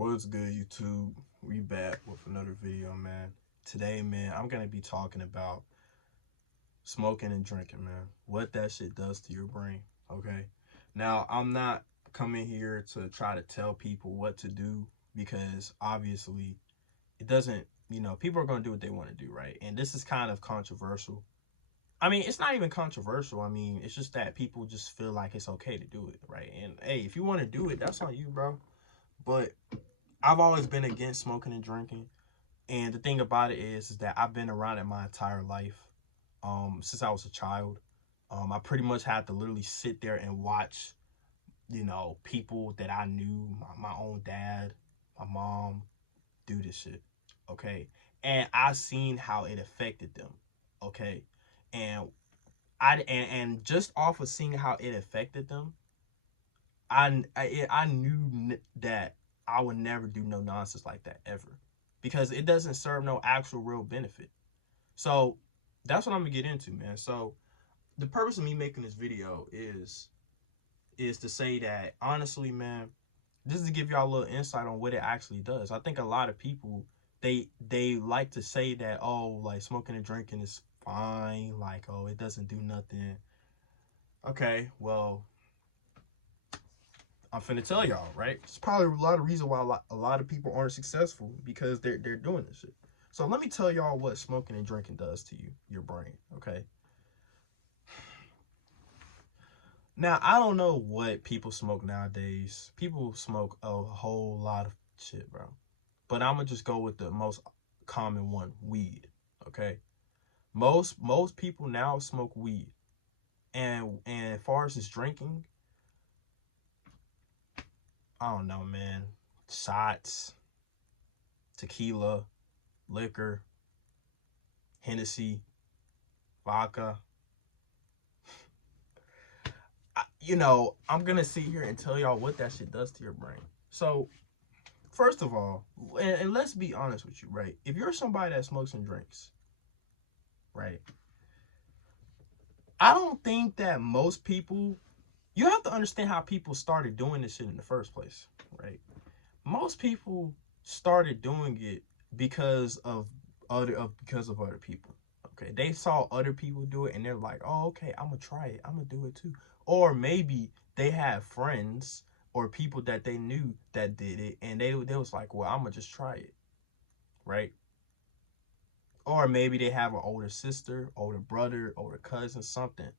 What's good, YouTube? We back with another video, man. Today, man, I'm gonna be talking about smoking and drinking, man. What that shit does to your brain, okay? Now, I'm not coming here to try to tell people what to do because obviously it doesn't, people are gonna do what they want to do, right? And this is kind of controversial. I mean, it's not even controversial. I mean, it's just that people just feel like it's okay to do it, right? And hey, if you want to do it, that's on you, bro. But I've always been against smoking and drinking. And the thing about it is that I've been around it my entire life, since I was a child. I pretty much had to literally sit there and watch, people that I knew, my own dad, my mom, do this shit. Okay. And I seen how it affected them. Okay. And and just off of seeing how it affected them, I knew that I would never do no nonsense like that ever, because it doesn't serve no actual real benefit. So that's what I'm gonna get into, man. So the purpose of me making this video is to say that honestly, man, this is to give y'all a little insight on what it actually does. I think a lot of people they like to say that, oh, like smoking and drinking is fine, like, oh, it doesn't do nothing. Okay, well, I'm finna tell y'all, right? It's probably a lot of reason why a lot of people aren't successful, because they're doing this shit. So let me tell y'all what smoking and drinking does to you, your brain, okay? Now, I don't know what people smoke nowadays. People smoke a whole lot of shit, bro. But I'm gonna just go with the most common one, weed, okay? Most people now smoke weed. And as far as this drinking, I don't know, man. Shots, tequila, liquor, Hennessy, vodka. I'm gonna sit here and tell y'all what that shit does to your brain. So, first of all, and let's be honest with you, right? If you're somebody that smokes and drinks, right? I don't think that most people, you have to understand how people started doing this shit in the first place, right? Most people started doing it because of other people. Okay, they saw other people do it and they're like, "Oh, okay, I'm gonna try it. I'm gonna do it too." Or maybe they had friends or people that they knew that did it, and they was like, "Well, I'm gonna just try it," right? Or maybe they have an older sister, older brother, older cousin, something,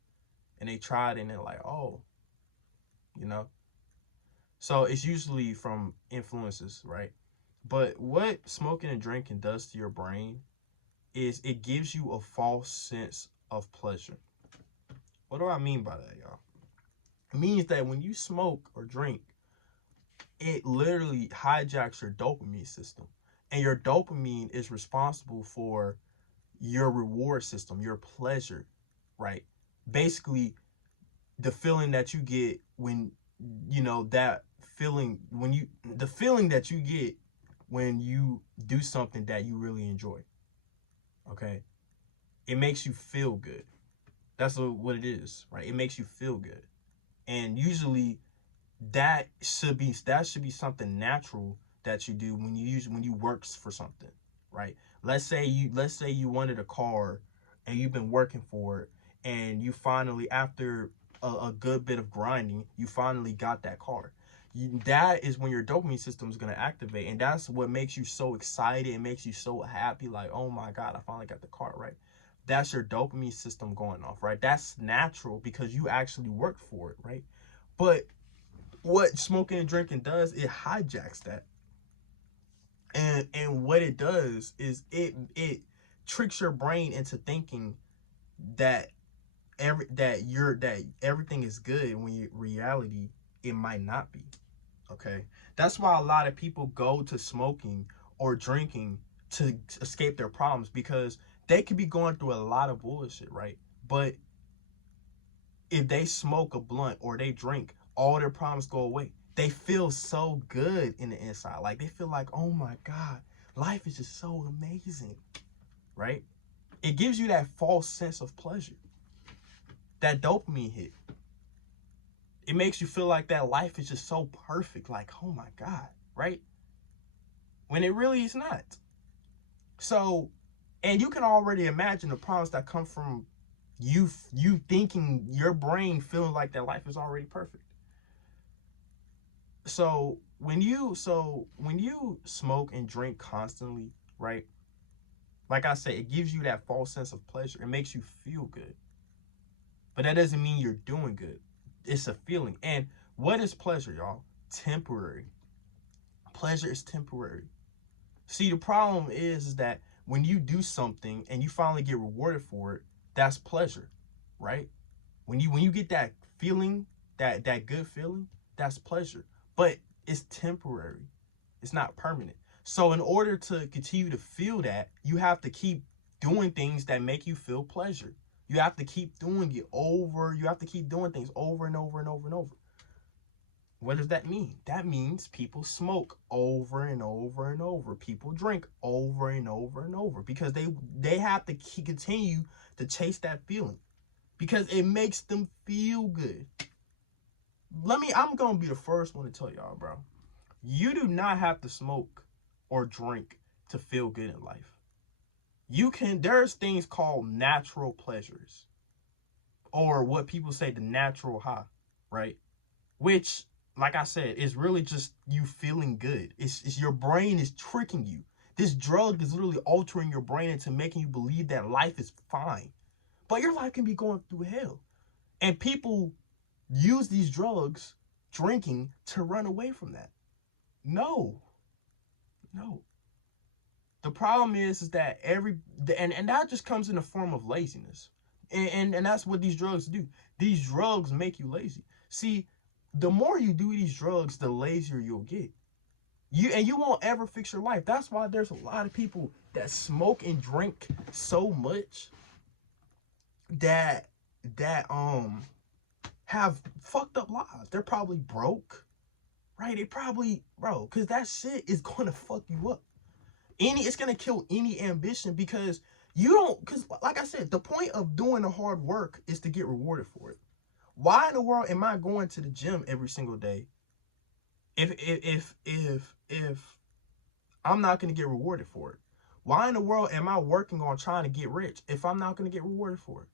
and they tried it and they're like, "Oh, you know." So it's usually from influences, right? But what smoking and drinking does to your brain is it gives you a false sense of pleasure. What do I mean by that, y'all? It means that when you smoke or drink, it literally hijacks your dopamine system. And your dopamine is responsible for your reward system, your pleasure, right? Basically, the feeling that you get when, that feeling, the feeling that you get when you do something that you really enjoy, okay? It makes you feel good. That's what it is, right? It makes you feel good. And usually that should be something natural that you do when you work for something, right? Let's say you wanted a car and you've been working for it, and you finally, after a good bit of grinding, you finally got that car. That is when your dopamine system is going to activate, and that's what makes you so excited and makes you so happy, like, oh my god, I finally got the car, right? That's your dopamine system going off, right? That's natural because you actually worked for it, right? But what smoking and drinking does, it hijacks that. And what it does is it tricks your brain into thinking that that everything is good, when in reality it might not be. Okay? That's why a lot of people go to smoking or drinking to escape their problems, because they could be going through a lot of bullshit, right? But if they smoke a blunt or they drink, all their problems go away. They feel so good in the inside. Like, they feel like, oh my God, life is just so amazing, right? It gives you that false sense of pleasure, that dopamine hit. It makes you feel like that life is just so perfect. Like, oh my God, right? when it really is not. So, and you can already imagine the problems that come from you thinking, your brain feeling like that life is already perfect. So when you smoke and drink constantly, right? Like I said, it gives you that false sense of pleasure. It makes you feel good. But that doesn't mean you're doing good. It's a feeling. And what is pleasure, y'all? Temporary. Pleasure is temporary. See, the problem is that when you do something and you finally get rewarded for it, that's pleasure, right? When you get that feeling, that good feeling, that's pleasure. But it's temporary. It's not permanent. So in order to continue to feel that, you have to keep doing things that make you feel pleasure. You have to keep doing it over. You have to keep doing things over and over and over and over. What does that mean? That means people smoke over and over and over. People drink over and over and over because they have to continue to chase that feeling because it makes them feel good. I'm going to be the first one to tell y'all, bro. You do not have to smoke or drink to feel good in life. There's things called natural pleasures, or what people say the natural high, right? Which, like I said, is really just you feeling good. It's your brain is tricking you. This drug is literally altering your brain into making you believe that life is fine. But your life can be going through hell. And people use these drugs, drinking, to run away from that. No. No. The problem is that and that just comes in the form of laziness. And that's what these drugs do. These drugs make you lazy. See, the more you do these drugs, the lazier you'll get. You won't ever fix your life. That's why there's a lot of people that smoke and drink so much that have fucked up lives. They're probably broke, right? They probably, bro, because that shit is gonna fuck you up. It's gonna kill any ambition because because like I said, the point of doing the hard work is to get rewarded for it. Why in the world am I going to the gym every single day if I'm not gonna get rewarded for it? Why in the world am I working on trying to get rich if I'm not gonna get rewarded for it?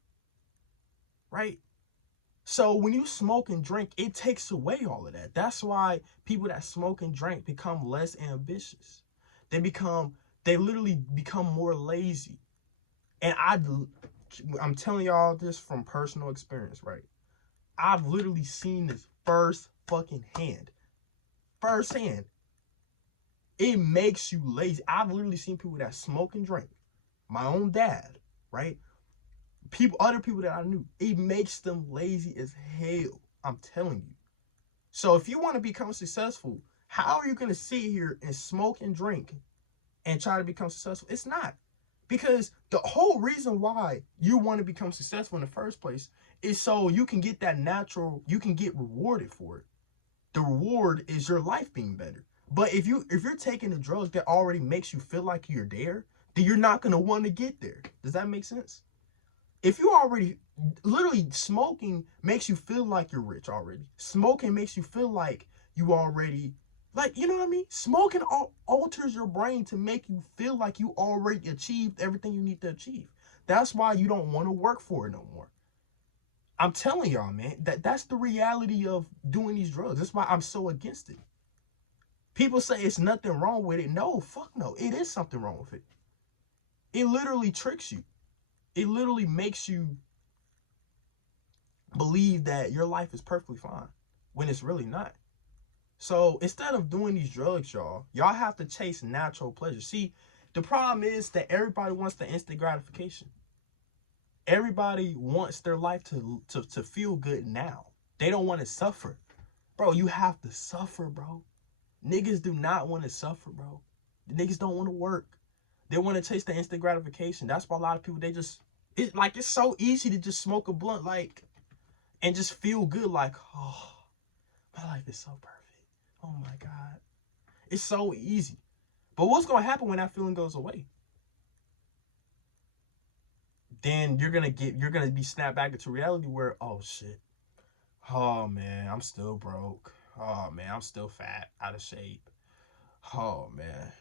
Right? So when you smoke and drink, it takes away all of that. That's why people that smoke and drink become less ambitious. They literally become more lazy. And I'm telling y'all this from personal experience, right? I've literally seen this firsthand. It makes you lazy. I've literally seen people that smoke and drink. My own dad, right? Other people that I knew. It makes them lazy as hell. I'm telling you. So if you want to become successful, how are you going to sit here and smoke and drink and try to become successful? It's not. Because the whole reason why you want to become successful in the first place is so you can get you can get rewarded for it. The reward is your life being better. But if you're taking the drugs that already makes you feel like you're there, then you're not going to want to get there. Does that make sense? If you already literally smoking makes you feel like you're rich already. Smoking makes you feel like you already, like, you know what I mean? Smoking alters your brain to make you feel like you already achieved everything you need to achieve. That's why you don't want to work for it no more. I'm telling y'all, man, that's the reality of doing these drugs. That's why I'm so against it. People say it's nothing wrong with it. No, fuck no. It is something wrong with it. It literally tricks you. It literally makes you believe that your life is perfectly fine when it's really not. So instead of doing these drugs, y'all have to chase natural pleasure. See, the problem is that everybody wants the instant gratification. Everybody wants their life to feel good now. They don't want to suffer. Bro, you have to suffer, bro. Niggas do not want to suffer, bro. The niggas don't want to work. They want to chase the instant gratification. That's why a lot of people, it's so easy to just smoke a blunt, like, and just feel good, like, oh, my life is so perfect. Oh my God. It's so easy. But what's going to happen when that feeling goes away? Then you're going to be snapped back into reality where, oh shit. Oh man, I'm still broke. Oh man, I'm still fat, out of shape. Oh man.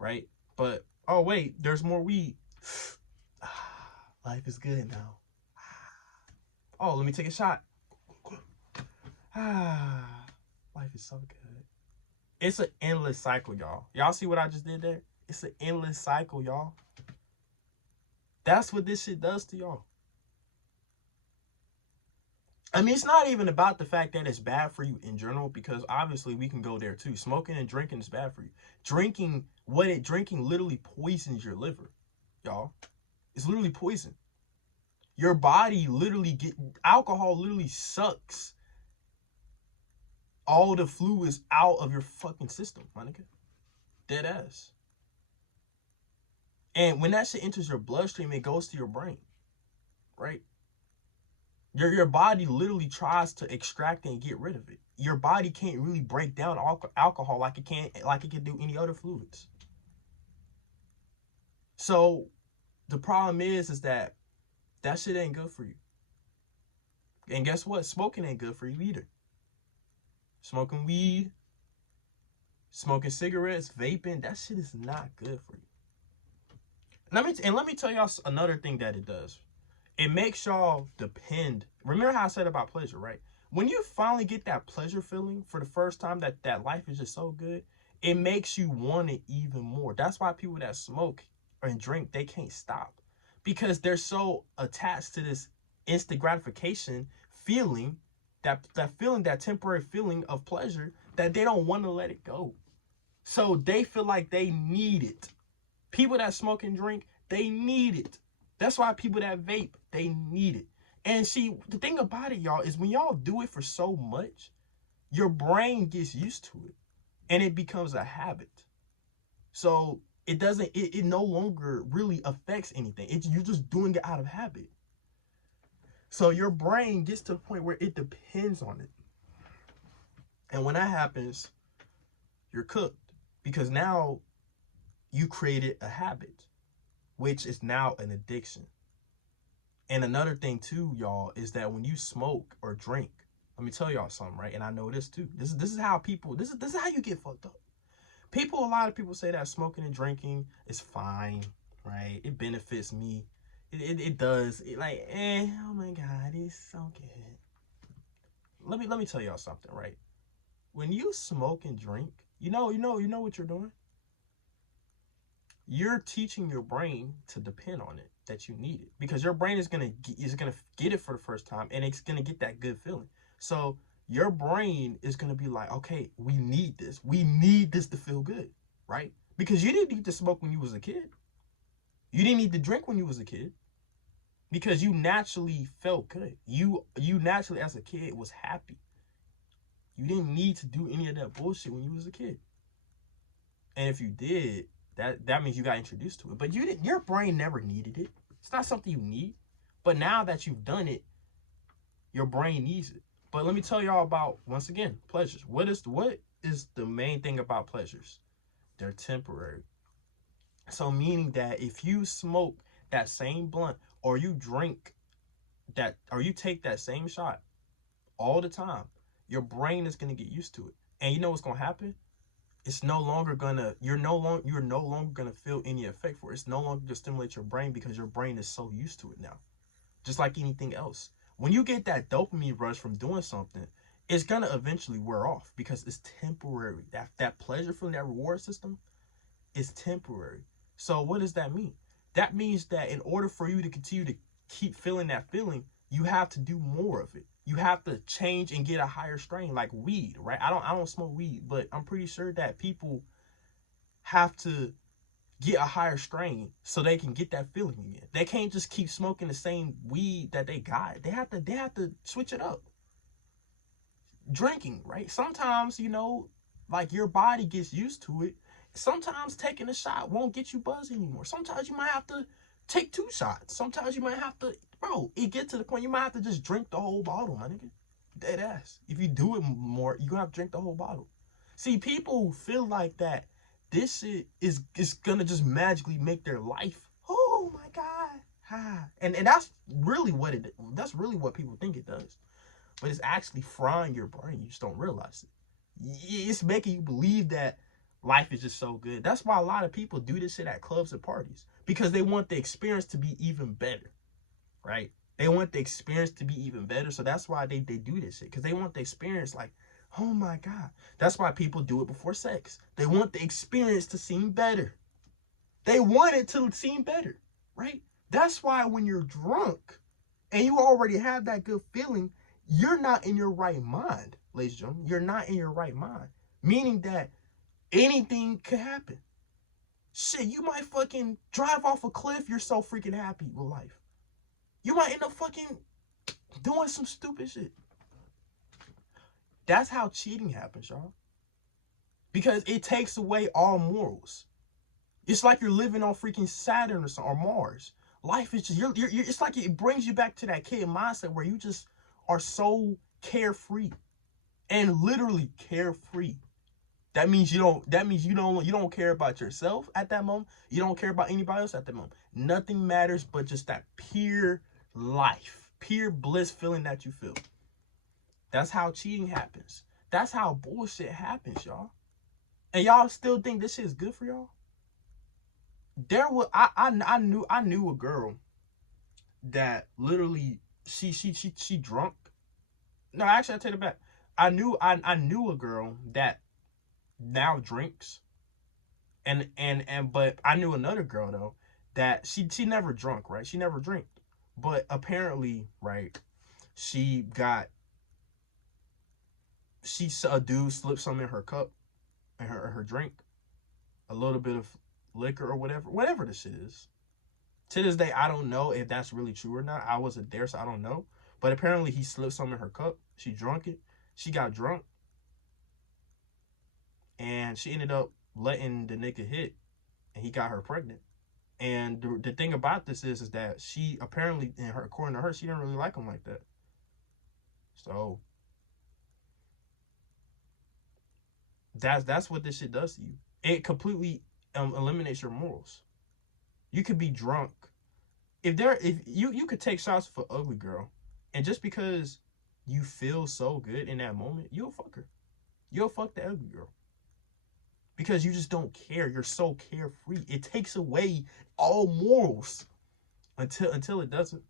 right? But, oh, wait, there's more weed. Life is good now. Oh, let me take a shot. Life is so good. It's an endless cycle, y'all. Y'all see what I just did there? It's an endless cycle, y'all. That's what this shit does to y'all. I mean, it's not even about the fact that it's bad for you in general, because obviously we can go there too. Smoking and drinking is bad for you. Drinking literally poisons your liver, y'all. It's literally poison. Your body alcohol literally sucks all the fluids out of your fucking system, my nigga. Dead ass. And when that shit enters your bloodstream, it goes to your brain, right? Your body literally tries to extract and get rid of it. Your body can't really break down alcohol like it can do any other fluids. So the problem is that shit ain't good for you. And guess what? Smoking ain't good for you either. Smoking weed, smoking cigarettes, vaping, that shit is not good for you. Let me tell y'all another thing that it does. It makes y'all depend. Remember how I said about pleasure, right? When you finally get that pleasure feeling for the first time, that life is just so good, it makes you want it even more. That's why people that smoke and drink, they can't stop, because they're so attached to this instant gratification feeling, that temporary feeling of pleasure, that they don't want to let it go. So they feel like they need it. People that smoke and drink, they need it. That's why people that vape, they need it. And see, the thing about it, y'all, is when y'all do it for so much, your brain gets used to it and it becomes a habit. So it no longer really affects anything. You're just doing it out of habit. So your brain gets to the point where it depends on it. And when that happens, you're cooked, because now you created a habit, which is now an addiction. And another thing too, y'all, is that when you smoke or drink, let me tell y'all something, right? And I know this too. This is how people, this is how you get fucked up. A lot of people say that smoking and drinking is fine, right? It benefits me. It does. Oh my God, it's so good. Let me tell y'all something, right? When you smoke and drink, you know what you're doing? You're teaching your brain to depend on it, that you need it, because your brain is gonna get it for the first time, and it's gonna get that good feeling. So your brain is gonna be like, okay, we need this to feel good, right? Because you didn't need to smoke when you was a kid. You didn't need to drink when you was a kid, because you naturally felt good. You naturally, as a kid, was happy. You didn't need to do any of that bullshit when you was a kid. And if you did, that means you got introduced to it. But your brain never needed it. It's not something you need. But now that you've done it, your brain needs it. But let me tell y'all about, once again, pleasures. What is the main thing about pleasures? They're temporary. So meaning that if you smoke that same blunt, or you drink that, or you take that same shot all the time, your brain is going to get used to it. And you know what's going to happen? It's no longer gonna, you're no longer gonna feel any effect for it. It's no longer gonna stimulate your brain, because your brain is so used to it now. Just like anything else. When you get that dopamine rush from doing something, it's gonna eventually wear off, because it's temporary. That pleasure from that reward system is temporary. So what does that mean? That means that in order for you to continue to keep feeling that feeling, you have to do more of it. You have to change and get a higher strain, like weed, right? I don't smoke weed, but I'm pretty sure that people have to get a higher strain so they can get that feeling again. They can't just keep smoking the same weed that they got. They have to switch it up. Drinking, right? Sometimes, like, your body gets used to it. Sometimes taking a shot won't get you buzzed anymore. Sometimes you might have to take 2 shots. Sometimes you might have to, it gets to the point you might have to just drink the whole bottle, my nigga. Dead ass. If you do it more, you're gonna have to drink the whole bottle. See, people feel like that this shit is gonna just magically make their life, oh my God. And that's really what people think it does. But it's actually frying your brain. You just don't realize it. It's making you believe that, Life is just so good. That's why a lot of people do this shit at clubs and parties, because they want the experience to be even better, right? They want the experience to be even better. So that's why they do this shit, because they want the experience. Like, oh my God. That's why people do it before sex. They want the experience to seem better. They want it to seem better, right? That's why when you're drunk and you already have that good feeling, you're not in your right mind, ladies and gentlemen. You're not in your right mind. Meaning that anything could happen. Shit, you might fucking drive off a cliff. You're so freaking happy with life. You might end up fucking doing some stupid shit. That's how cheating happens, y'all. Because it takes away all morals. It's like you're living on freaking Saturn or Mars. Life is just, it's like it brings you back to that kid mindset where you just are so carefree and literally carefree. That means you don't care about yourself at that moment. You don't care about anybody else at that moment. Nothing matters but just that pure life, pure bliss feeling that you feel. That's how cheating happens. That's how bullshit happens, y'all. And y'all still think this shit is good for y'all? I knew a girl that literally she drunk. No, actually I take it back. I knew a girl that now drinks, and but I knew another girl though that she never drunk, right? She never drank. But apparently, right, she got she saw a dude slip some in her cup and her drink, a little bit of liquor or whatever the shit is. To this day, I don't know if that's really true or not. I wasn't there, so I don't know. But apparently, he slipped some in her cup. She drank it. She got drunk, and she ended up letting the nigga hit, and he got her pregnant. And the thing about this is that she apparently, according to her, she didn't really like him like that. So that's what this shit does to you. It completely eliminates your morals. You could be drunk. If you could take shots for ugly girl, and just because you feel so good in that moment, you'll fuck her. You'll fuck the ugly girl. Because you just don't care. You're so carefree. It takes away all morals until it doesn't.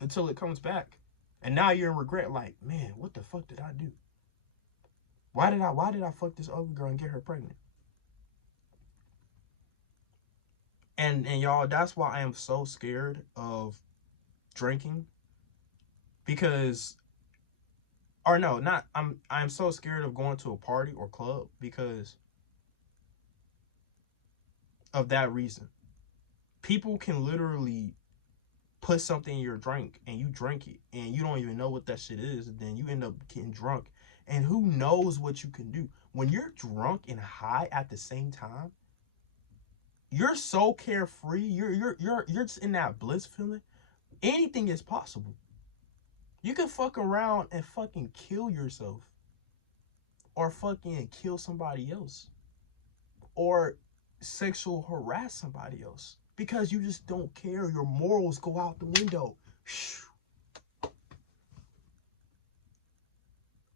Until it comes back. And now you're in regret, like, man, what the fuck did I do? Why did I fuck this ugly girl and get her pregnant? And y'all, that's why I am so scared of drinking. Because or no, not I'm so scared of going to a party or club because of that reason. People can literally put something in your drink and you drink it and you don't even know what that shit is, and then you end up getting drunk, and who knows what you can do when you're drunk and high at the same time. You're so carefree. You're just in that bliss feeling. Anything is possible. You can fuck around and fucking kill yourself, or fucking kill somebody else, or sexual harass somebody else because you just don't care. Your morals go out the window.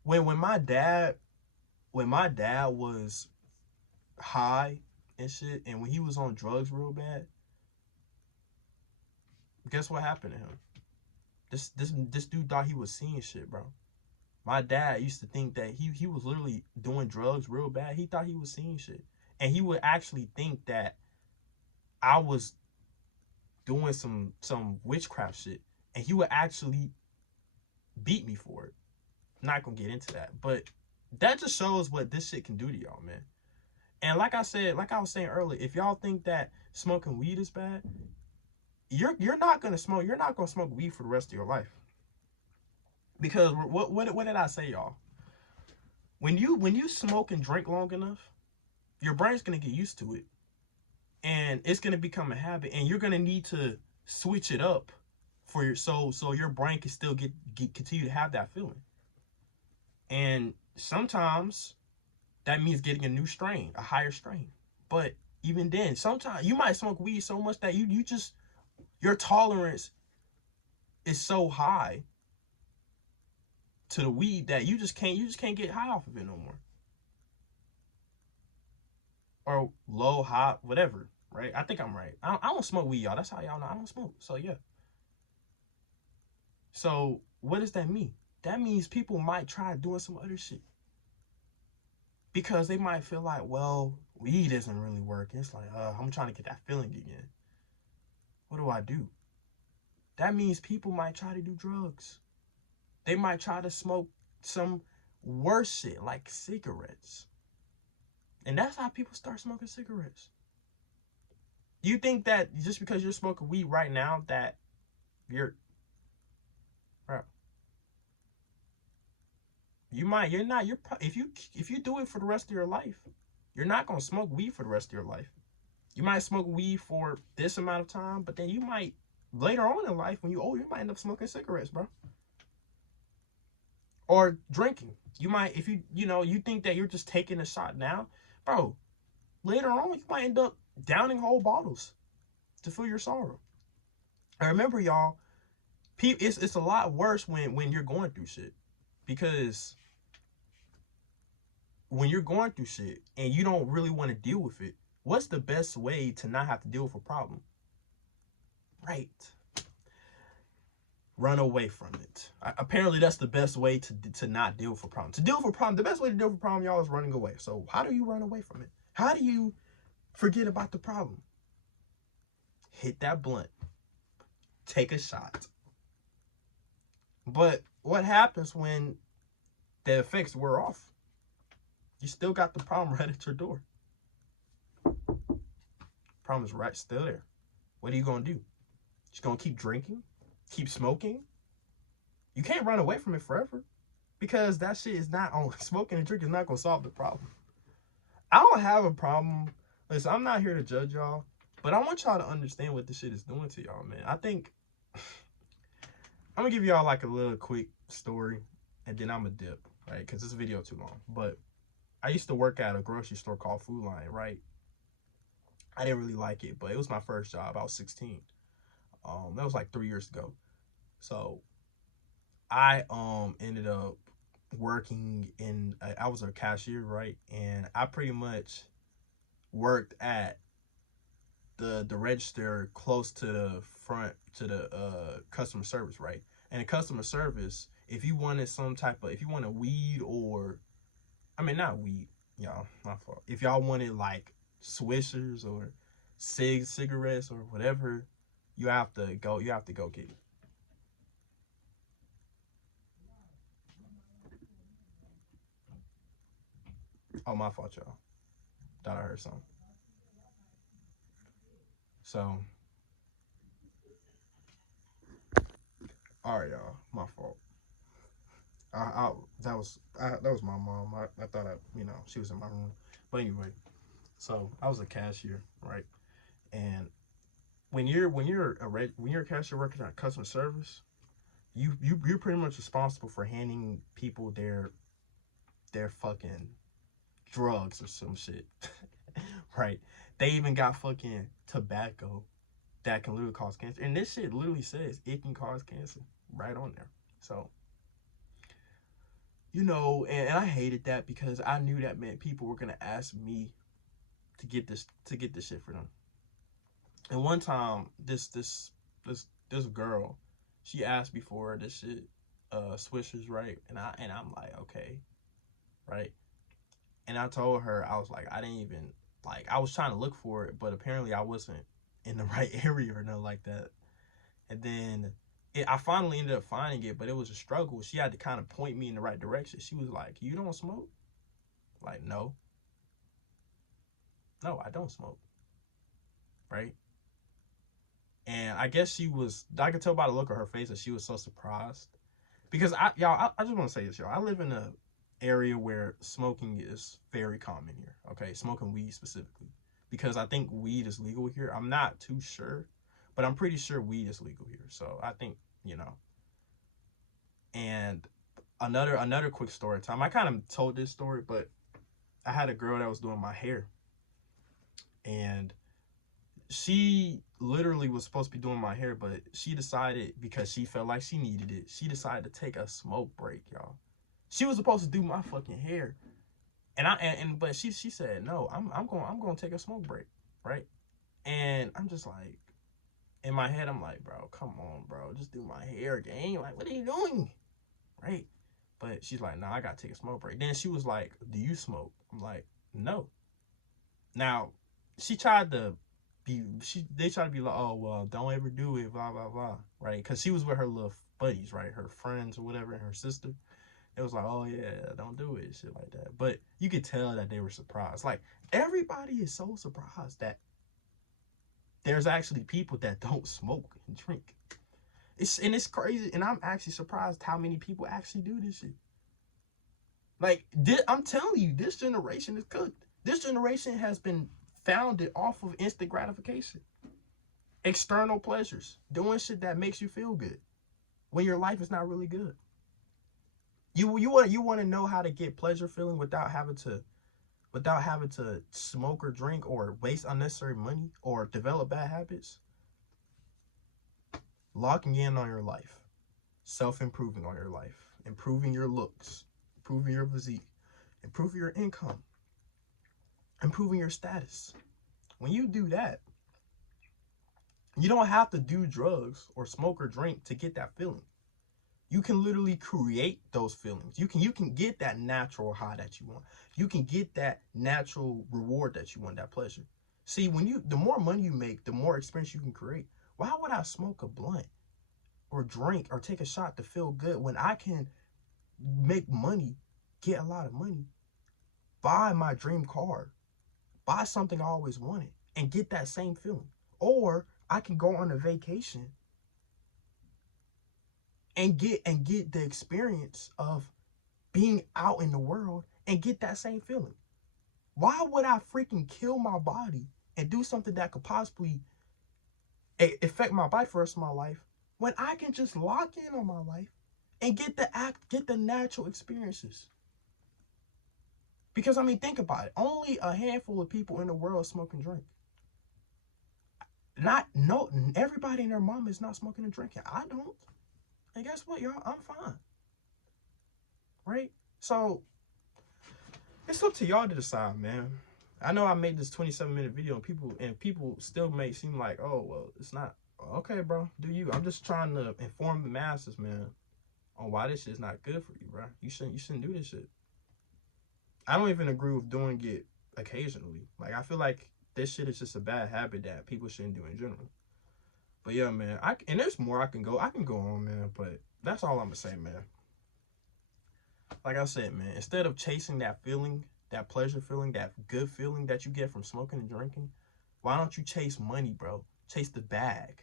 When my dad was high and shit, and when he was on drugs real bad, guess what happened to him? This dude thought he was seeing shit, bro. My dad used to think that he was literally doing drugs real bad. He thought he was seeing shit. And he would actually think that I was doing some witchcraft shit. And he would actually beat me for it. I'm not gonna get into that. But that just shows what this shit can do to y'all, man. And like I was saying earlier, if y'all think that smoking weed is bad, you're not gonna smoke weed for the rest of your life. Because what did I say, y'all? When you smoke and drink long enough, your brain's gonna get used to it, and it's gonna become a habit, and you're gonna need to switch it up for your so your brain can still continue to have that feeling. And sometimes that means getting a new strain, a higher strain. But even then, sometimes you might smoke weed so much that you just your tolerance is so high to the weed that you just can't get high off of it no more. or low, hot, whatever, right? I think I'm right. I don't smoke weed, y'all. That's how y'all know I don't smoke. So yeah. So what does that mean? That means people might try doing some other shit because they might feel like, well, weed isn't really working. It's like, I'm trying to get that feeling again. What do I do? That means people might try to do drugs. They might try to smoke some worse shit like cigarettes. And that's how people start smoking cigarettes. You think that just because you're smoking weed right now that you're, bro, you're not, if you do it for the rest of your life, you're not going to smoke weed for the rest of your life. You might smoke weed for this amount of time, but then you might, later on in life, when you're old, you might end up smoking cigarettes, bro. Or drinking. You might, if you think that you're just taking a shot now, bro, later on, you might end up downing whole bottles to feel your sorrow. And remember, y'all, it's a lot worse when you're going through shit. Because when you're going through shit and you don't really want to deal with it, what's the best way to not have to deal with a problem? Right. Run away from it. Apparently, that's the best way to not deal with a problem. To deal with a problem, the best way to deal with a problem, y'all, is running away. So how do you run away from it? How do you forget about the problem? Hit that blunt. Take a shot. But what happens when the effects wear off? You still got the problem right at your door. Problem is right still there. What are you going to do? Just going to keep drinking? Keep smoking? You can't run away from it forever because that shit is not on smoking and drinking is not going to solve the problem. I don't have a problem. Listen, I'm not here to judge y'all, but I want y'all to understand what this shit is doing to y'all, man. I think I'm going to give y'all like a little quick story and then I'm going to dip, right? Because this video too long. But I used to work at a grocery store called Food Lion, right? I didn't really like it, but it was my first job. I was 16. That was like 3 years ago. So I ended up working in I was a cashier, right? And I pretty much worked at the register close to the front to the customer service, right? And in customer service, if you wanted if you wanted weed or not weed, y'all, my fault. If y'all wanted like Swishers or cigarettes or whatever, you have to go get it. Oh, my fault, y'all. Thought I heard something. So, all right, y'all. My fault. That was my mom. I thought she was in my room. But anyway, so I was a cashier, right? And when you're a cashier working at customer service, you're pretty much responsible for handing people their fucking drugs or some shit. Right? They even got fucking tobacco that can literally cause cancer. And this shit literally says it can cause cancer right on there. So, and I hated that because I knew that meant people were gonna ask me to get this shit for them. And one time, this girl, she asked me for this shit, Swishers, right? And I'm like, okay, right? And I told her, I was like, I didn't even I was trying to look for it, but apparently I wasn't in the right area or nothing like that. And then I finally ended up finding it, but it was a struggle. She had to kind of point me in the right direction. She was like, "You don't smoke?" Like, no, I don't smoke, right? And I guess I could tell by the look of her face that she was so surprised. Because I just want to say this, y'all. I live in a area where smoking is very common here, okay? Smoking weed specifically. Because I think weed is legal here. I'm not too sure, but I'm pretty sure weed is legal here. So I think, And another quick story time. I kind of told this story, but I had a girl that was doing my hair. And she literally was supposed to be doing my hair, but she decided, because she felt like she needed it, she decided to take a smoke break, y'all. She was supposed to do my fucking hair. But she said, no, I'm going to take a smoke break, right? And I'm just like, in my head, I'm like, bro, come on, bro, just do my hair again. Like, what are you doing, right? But she's like, nah, I gotta take a smoke break. Then she was like, do you smoke? I'm like, no. Now, she tried to they tried to be like, oh well, don't ever do it, blah blah blah, right? Because she was with her little buddies, right, her friends or whatever, and her sister. It was like, oh yeah, don't do it, shit like that. But you could tell that they were surprised. Like, everybody is so surprised that there's actually people that don't smoke and drink. It's crazy, and I'm actually surprised how many people actually do this shit. Like, I'm telling you, this generation is cooked. This generation has been founded off of instant gratification, external pleasures, doing shit that makes you feel good when your life is not really good. You want to know how to get pleasure feeling without having to smoke or drink or waste unnecessary money or develop bad habits? Locking in on your life, self-improving on your life, improving your looks, improving your physique, improving your income, improving your status. When you do that, you don't have to do drugs or smoke or drink to get that feeling. You can literally create those feelings. You can get that natural high that you want. You can get that natural reward that you want, that pleasure. See, the more money you make, the more experience you can create. Why would I smoke a blunt or drink or take a shot to feel good when I can make money, get a lot of money, buy my dream car, buy something I always wanted, and get that same feeling? Or I can go on a vacation and get the experience of being out in the world and get that same feeling. Why would I freaking kill my body and do something that could possibly affect my body for the rest of my life when I can just lock in on my life and get the natural experiences? Because I mean, think about it. Only a handful of people in the world smoke and drink. Everybody and their mom is not smoking and drinking. I don't. And guess what, y'all? I'm fine. Right? So it's up to y'all to decide, man. I know I made this 27-minute video and people still may seem like, oh well, it's not. Okay, bro, do you? I'm just trying to inform the masses, man, on why this shit's not good for you, bro. You shouldn't do this shit. I don't even agree with doing it occasionally. Like, I feel like this shit is just a bad habit that people shouldn't do in general. But yeah, man, and there's more I can go on, man, but that's all I'm gonna say, man. Like I said, man, instead of chasing that feeling, that pleasure feeling, that good feeling that you get from smoking and drinking, why don't you chase money, bro? Chase the bag,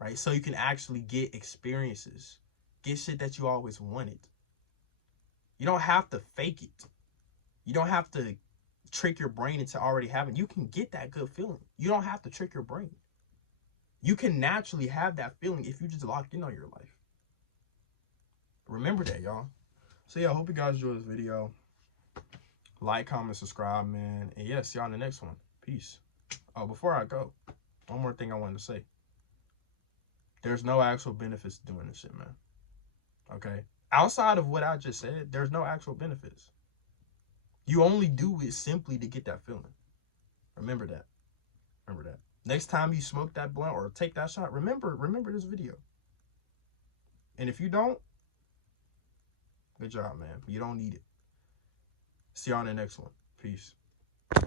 right? So you can actually get experiences, get shit that you always wanted. You don't have to fake it. You don't have to trick your brain into already having. You can get that good feeling. You don't have to trick your brain. You can naturally have that feeling if you just lock in on your life. Remember that, y'all. So yeah, I hope you guys enjoyed this video. Like, comment, subscribe, man. And yeah, see y'all in the next one. Peace. Oh, before I go, one more thing I wanted to say. There's no actual benefits to doing this shit, man. Okay? Outside of what I just said, there's no actual benefits. You only do it simply to get that feeling. Remember that. Remember that. Next time you smoke that blunt or take that shot, remember this video. And if you don't, good job, man. You don't need it. See y'all in the next one. Peace.